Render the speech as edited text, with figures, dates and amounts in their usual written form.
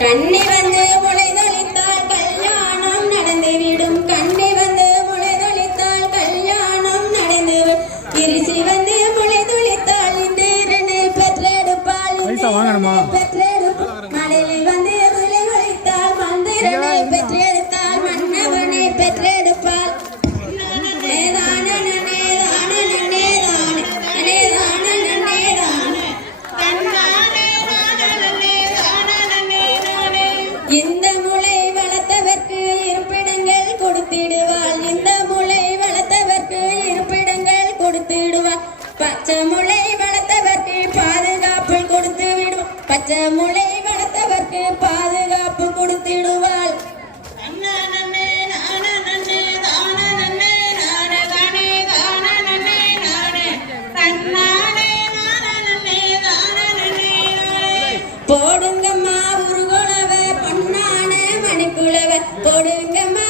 கண்ணி வந்து முளைதளித்தால் கல்யாணம் நடந்துவிடும். கண்ணி வந்து முளைதளித்தால் கல்யாணம் நடந்துவிடும். இருசி வந்து முளைதளித்தால் இன்று பெற்றெடுப்பாள். பெற்றெடுப்பாள். மலையில் வந்து முளைதளித்தால் மந்திரனை பெற்றெடுத்தால் மன்னவனை பெற்றெடுப்பாள். இந்த முளை வளர்த்தவர்க்கு இருப்பிடங்கள் கொடுத்திடுவாள். இந்த முளை வளர்த்தவர்க்கு இருப்பிடங்கள் கொடுத்திடுவாள். பச்சை முளை வளர்த்தவர்க்கு பாதுகாப்பு கொடுத்து விடும். பச்சை முளை வளர்த்தவர்க்கு பாதுகாப்பு கொடுத்திடுவாள். போடுங்கம்மா உருகுளவ பொன்னான மணிக்குளவ போடுங்கம்மா